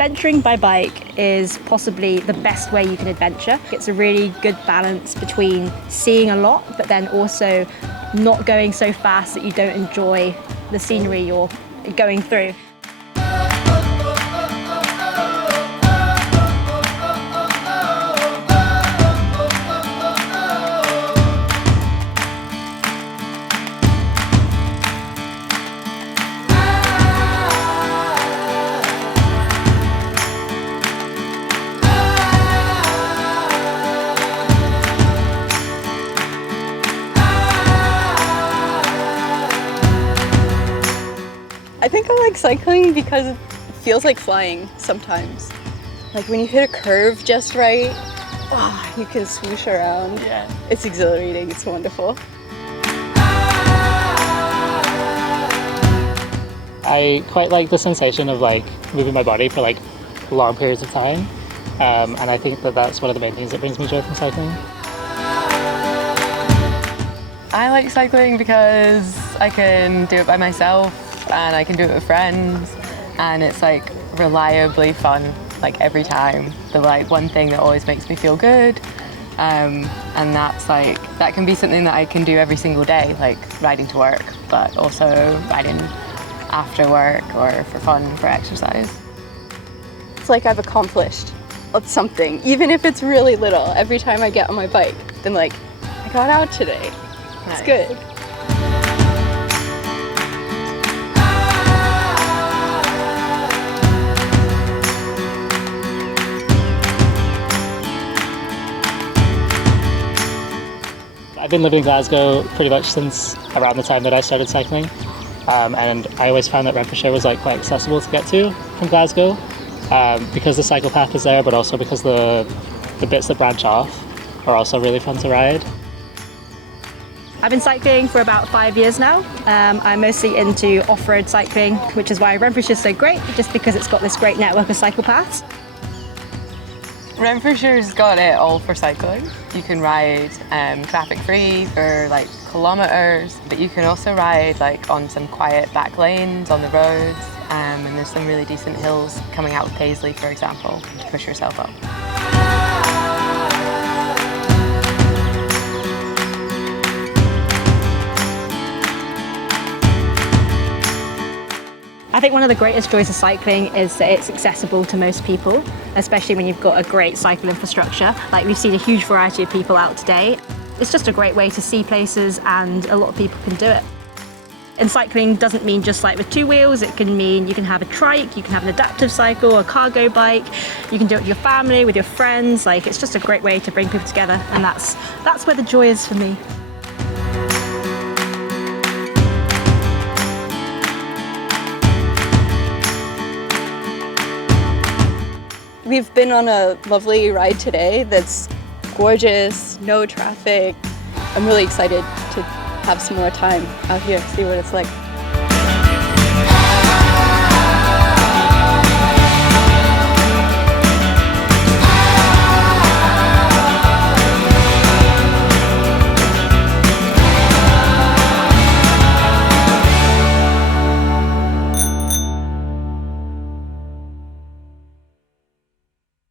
Adventuring by bike is possibly the best way you can adventure. It's a really good balance between seeing a lot, but then also not going so fast that you don't enjoy the scenery you're going through. I think I like cycling because it feels like flying sometimes. Like when you hit a curve just right, you can swoosh around. Yeah. It's exhilarating, it's wonderful. I quite like the sensation of like moving my body for like long periods of time, and I think that that's one of the main things that brings me joy from cycling. I like cycling because I can do it by myself and I can do it with friends, and it's like reliably fun, like every time. The like one thing that always makes me feel good, and that's like, that can be something that I can do every single day, like riding to work, but also riding after work or for fun, for exercise. It's like I've accomplished something, even if it's really little. Every time I get on my bike, then like, I got out today. It's good. I've been living in Glasgow pretty much since around the time that I started cycling, and I always found that Renfrewshire was like quite accessible to get to from Glasgow, because the cycle path is there, but also because the bits that branch off are also really fun to ride. I've been cycling for about 5 years now. I'm mostly into off-road cycling, which is why Renfrewshire is so great, just because it's got this great network of cycle paths. Renfrewshire's got it all for cycling. You can ride traffic-free for like kilometres, but you can also ride like on some quiet back lanes on the roads, and there's some really decent hills coming out of Paisley, for example, to push yourself up. I think one of the greatest joys of cycling is that it's accessible to most people, especially when you've got a great cycle infrastructure. Like, we've seen a huge variety of people out today. It's just a great way to see places, and a lot of people can do it. And cycling doesn't mean just like with two wheels. It can mean you can have a trike, you can have an adaptive cycle, a cargo bike, you can do it with your family, with your friends. Like, it's just a great way to bring people together, and that's where the joy is for me. We've been on a lovely ride today that's gorgeous, no traffic. I'm really excited to have some more time out here, see what it's like.